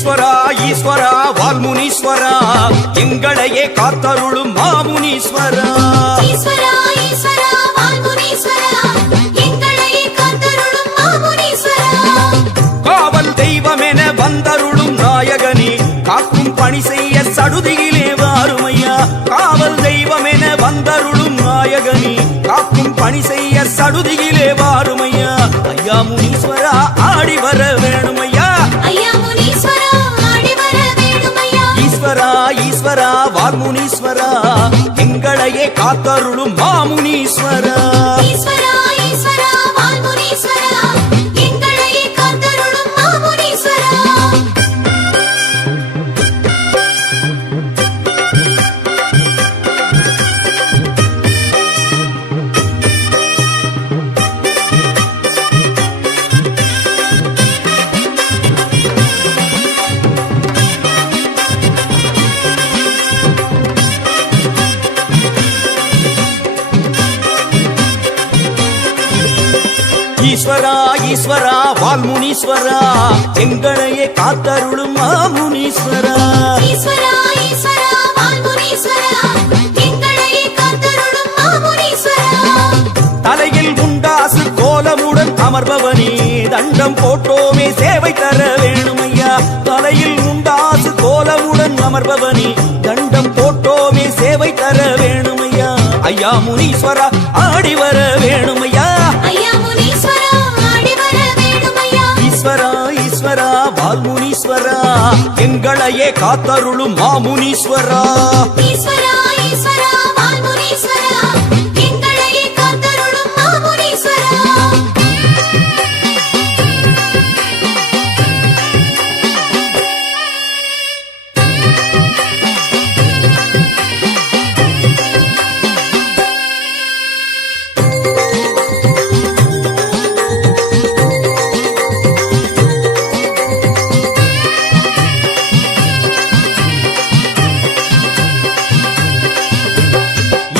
ஈஸ்வரா ஈஸ்வரா வால்முனீஸ்வரா எங்களையே காத்தருளும் மாமுனீஸ்வரா. ஈஸ்வரா ஈஸ்வரா வால்முனீஸ்வரா எங்களையே காத்தருளும் மாமுனீஸ்வரா. காவல் தெய்வமென வந்தருளும் நாயகனே காக்கும் பணி செய்ய சடுதியிலே வாருமையா. காவல் தெய்வமென வந்தருளும் நாயகனே காக்கும் பணி செய்ய சடுதியிலே வாருமையா. ஐயா முனீஸ்வரா ஆடி வர வேணுமையா. ஐயா முனீஸ்வரா ஆடி வர வேணுமையா. ஈஸ்வரா ஈஸ்வரா வால்முனீஸ்வரா எங்களையே காத்தருளும் மாமுனீஸ்வரா. ஈஸ்வரா ஈஸ்வரா வால்முனீஸ்வரா எங்களையே காத்தருளும் மாமுனீஸ்வரா. ஈஸ்வரா ஈஸ்வரா வால்முனீஸ்வரா எங்களையே காத்தருளும் மாமுனீஸ்வரா. ஈஸ்வரா ஈஸ்வரா வால்முனீஸ்வரா எங்களையே காத்தருளும் மாமுனீஸ்வரா. தலையில் உண்டாசு கோலமுடன் அமர்பவனே தண்டம் போட்டோமே சேவை தர வேணுமையா. தலையில் உண்டாசு கோலமுடன் அமர்பவனே தண்டம் போட்டோமே சேவை தர வேணுமையா. ஐயா முனீஸ்வரா ஆடி வர வேணுமையா. ஐயா முனீஸ்வரா ஆடி வர வேணுமையா. ஈஸ்வரா ஈஸ்வரா வால்முனீஸ்வரா எங்களையே காத்தருளும் மாமுனீஸ்வரா. ஈஸ்வரா ஈஸ்வரா வால்முனீஸ்வரா எங்களையே காத்தருளும் மாமுனீஸ்வரா.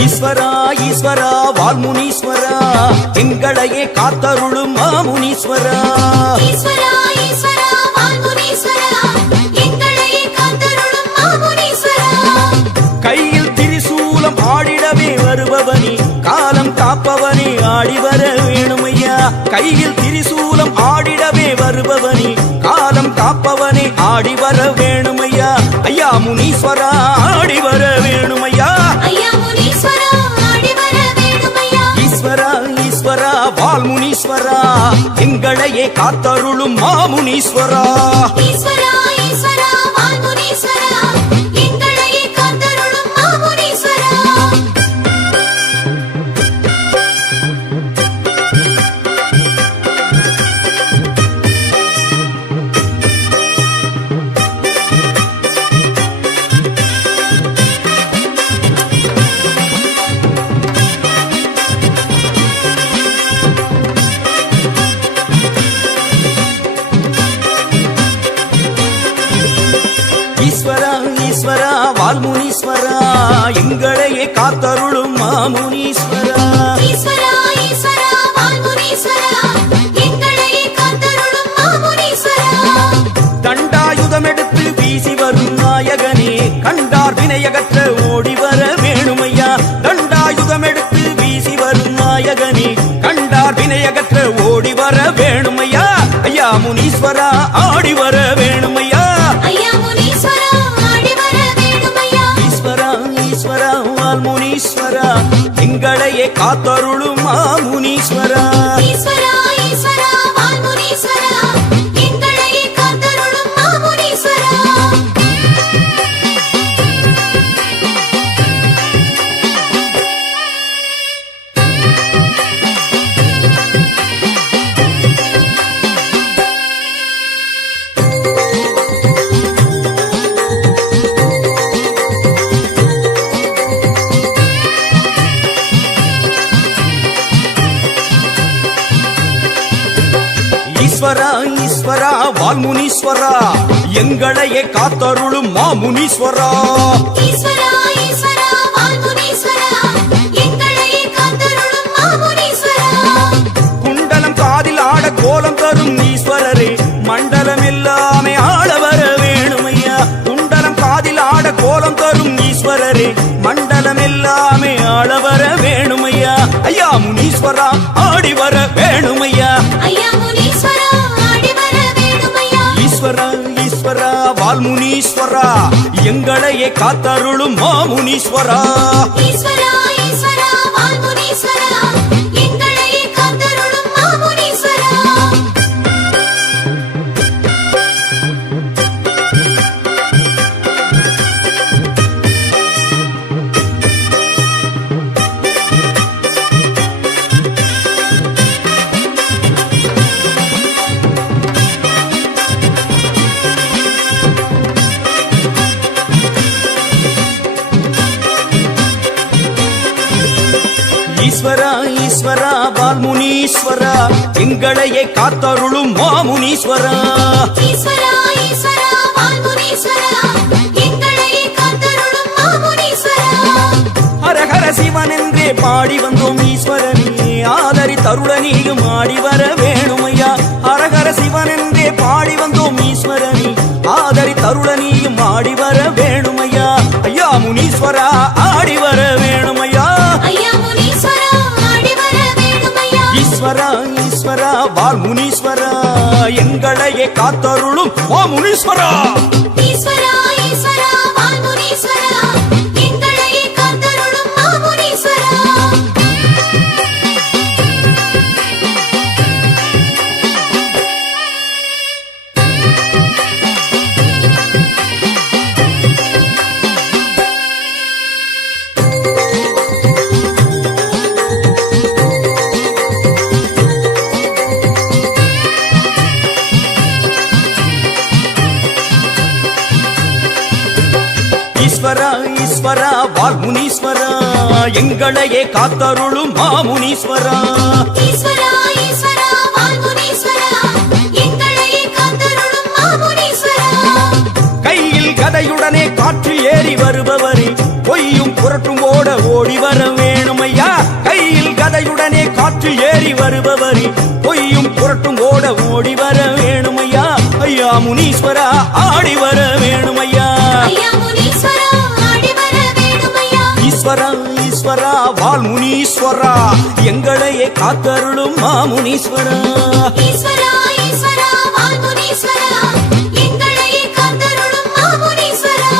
ஈஸ்வரா ஈஸ்வரா வால்முனீஸ்வரா எங்களையே காத்தருளும் மாமுனீஸ்வரா. ஈஸ்வரா ஈஸ்வரா வால்முனீஸ்வரா எங்களையே காத்தருளும் மாமுனீஸ்வரா. கையில் திரிசூலம் ஆடிடவே வருபவனே காலம் காப்பவனே ஆடி வர வேணுமையா. கையில் திரிசூலம் ஆடிடவே வருபவனே காலம் காப்பவனே ஆடி வர வேணுமையா. ஐயா முனீஸ்வரா ஆடி வர வேணுமையா. ஐயா முனீஸ்வரா ஆடி வர வேணுமையா. ஈஸ்வரா ஈஸ்வரா வால்முனீஸ்வரா எங்களையே காத்தருளும் மாமுனீஸ்வரா. ஈஸ்வரா ஈஸ்வரா வால்முனீஸ்வரா எங்களையே காத்தருளும் மாமுனீஸ்வரா. ஈஸ்வரா ஈஸ்வரா வால்முனீஸ்வரா எங்களையே காத்தருளும் மாமுனீஸ்வரா. ஈஸ்வரா ஈஸ்வரா வால்முனீஸ்வரா எங்களையே காத்தருளும் மாமுனீஸ்வரா. தண்டாயுதம் எடுத்து வீசி வரும் நாயகனே கண்டார் வினையகற்ற ஓடி வர வேணுமையா. தண்டாயுதம் எடுத்து வீசி வரும் நாயகனே கண்டார் வினையகற்ற ஓடி வர வேணுமையா. ஐயா முனீஸ்வரா ஆடி வர வேணுமையா. ஐயா முனீஸ்வரா ஆடி வர வேணுமையா. ஈஸ்வரா ஈஸ்வரா வால்முனீஸ்வரா எங்களையே காத்தருளும் மாமுனீஸ்வரா. ஈஸ்வரா ஈஸ்வரா வால்முனீஸ்வரா எங்களையே காத்தருளும் மாமுனீஸ்வரா. ஈஸ்வரா ஈஸ்வரா வால்முனீஸ்வரா எங்களையே காத்தருளும் மாமுனீஸ்வரா. ஈஸ்வரா ஈஸ்வரா வால்முனீஸ்வரா எங்களையே காத்தருளும் மாமுனீஸ்வரா. குண்டலம் காதில் ஆட கோலம் தரும் ஈஸ்வரரே மண்டலம் எல்லாமே ஆள வர வேண்டும். ஐயா முனீஸ்வரா ஆடி வர வேணுமையா ஐயா முனீஸ்வரா ஆடி வர வேணுமையா ஈஸ்வரா ஈஸ்வரா வால்முனீஸ்வரா எங்களையே காத்தருளும் மாமுனீஸ்வரா ஈஸ்வரா ஈஸ்வரா வால்முனீஸ்வரா எங்களையே காத்தருளும் மாமுனீஸ்வரா ஈஸ்வரா ஈஸ்வரா வால்முனீஸ்வரா எங்களையே காத்தருளும் மாமுனீஸ்வரா ஈஸ்வரா ஈஸ்வரா வால்முனீஸ்வரா எங்களையே காத்தருளும் மாமுனீஸ்வரா ஹரஹர சிவன் என்றே பாடி வந்தோம் ஈஸ்வரனே ஆதரி தருளனியும் ஆடி வர வேணுமையா ஹரஹர சிவன் என்றே பாடி வந்தோம் ஈஸ்வரனே ஆதரி தருளனியும் ஆடி வர வேணுமையா ஐயா முனீஸ்வரா ஆடி வர வேணுமையா ஐயா முனீஸ்வரா ஆடி வர வேணுமையா ஈஸ்வரா ஈஸ்வரா வால்முனீஸ்வரா எங்களையே காத்தருளும் மாமுனீஸ்வரா ஈஸ்வரா ஈஸ்வரா வால்முனீஸ்வரா எங்களையே காத்தருளும் மாமுனீஸ்வரா ஈஸ்வரா ஈஸ்வரா வால்முனீஸ்வரா எங்களையே காத்தருளும் மாமுனீஸ்வரா ஈஸ்வரா ஈஸ்வரா வால்முனீஸ்வரா எங்களையே காத்தருளும் மாமுனீஸ்வரா கையில் கதையுடனே காற்று ஏறி வருபவரே பொய்யும் புரட்டும் ஓட ஓடி வர வேணுமையா கையில் கதையுடனே காற்று ஏறி வருபவரே பொய்யும் புரட்டும் ஓட ஓடி வர வேணுமையா ஐயா முனீஸ்வரா ஆடி வர வேணுமையா ஐயா முனீஸ்வரா ஆடி வர வேணுமையா ஈஸ்வரா ஈஸ்வரா வால்முனீஸ்வரா எங்களையே காத்தருளும் மாமுனீஸ்வரா ஈஸ்வரா ஈஸ்வரா வால்முனீஸ்வரா எங்களையே காத்தருளும் மாமுனீஸ்வரா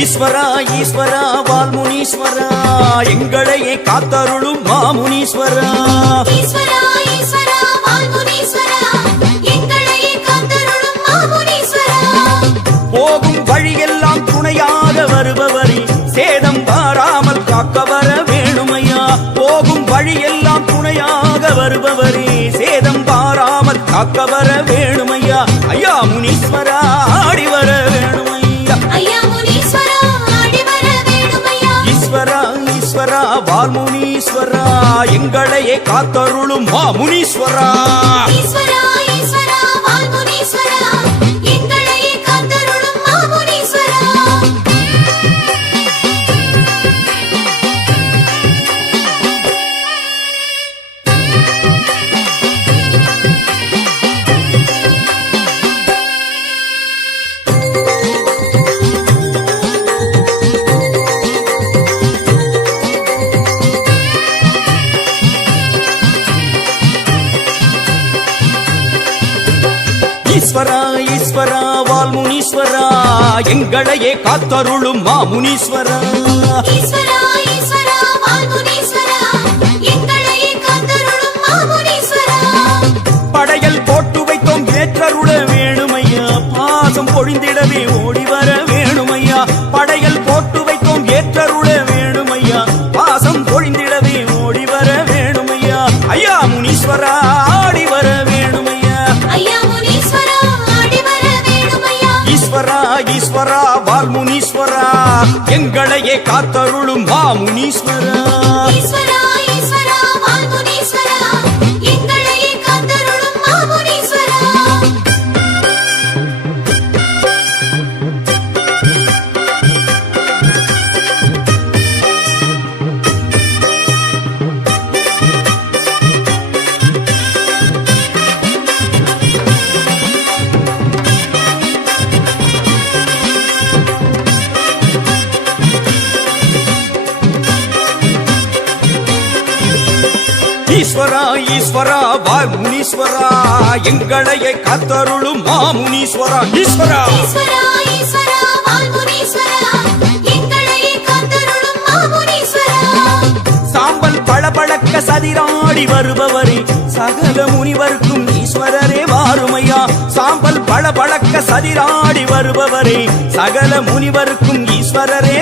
ஈஸ்வரா ஈஸ்வரா வால்முனீஸ்வரா எங்களையே காத்தருளும் மாமுனீஸ்வரா ஈஸ்வரா ஈஸ்வரா வால்முனீஸ்வரா எங்களையே காத்தருளும் மாமுனீஸ்வரா போகும் வழியெல்லாம் துணையாக வருபவரே சேதம் வாராமல் காக்க வர வேணுமையா போகும் வழியெல்லாம் துணையாக வருபவரே சேதம் வாராமல் காக்க வர வேணுமையா ஐயா முனீஸ்வரா ஆடி வர வேணுமையா ஐயா முனீஸ்வரா ஆடி வர வேணுமையா ஈஸ்வரா ஈஸ்வரா வால்முனீஸ்வரா எங்களையே காத்தருளும் மாமுனீஸ்வரா ஈஸ்வரா ஈஸ்வரா வால்முனீஸ்வரா எங்களையே காத்தருளும் மாமுனீஸ்வரா ஈஸ்வரா ஈஸ்வரா வால்முனீஸ்வரா எங்களையே காத்தருளும் மாமுனீஸ்வரா ஈஸ்வரா ஈஸ்வரா வால்முனீஸ்வரா எங்களையே காத்தருளும் மாமுனீஸ்வரா படையல் போட்டு வைத்தோம் ஏற்றருள வேணுமையா பாசம் பொழிந்திடவே ஓடி வர வேணுமையா படையல் போட்டு வைத்தோம் ஏற்றருள வேணுமையா பாசம் பொழிந்திடவே ஓடி வர வேணுமையா ஐயா முனீஸ்வரா ஆடி வர வேணுமையா ஐயா முனீஸ்வரா ஆடி வர வேணுமையா ஈஸ்வரா ஈஸ்வரா வால்முனீஸ்வரா எங்களையே காத்தருளும் மாமுனீஸ்வரா ஈஸ்வரா ஈஸ்வரா வால்முனீஸ்வரா எங்களையே காத்தருளும் மாமுனீஸ்வரா ஈஸ்வரா ஈஸ்வரா வால் முனீஸ்வரா எங்களையே காத்தருளும் மாமுனீஸ்வரா ஈஸ்வரா ஈஸ்வரா ஈஸ்வரா வால்முனீஸ்வரா எங்களையே காத்தருளும் மாமுனீஸ்வரா சாம்பல் பளபளக்க சதிராடி வருபவரே சகல முனிவர்க்கும் ஈஸ்வரரே வாருமையா சாம்பல் பளபளக்க சதிராடி வருபவரே சகல முனிவர்க்கும் ஈஸ்வரரே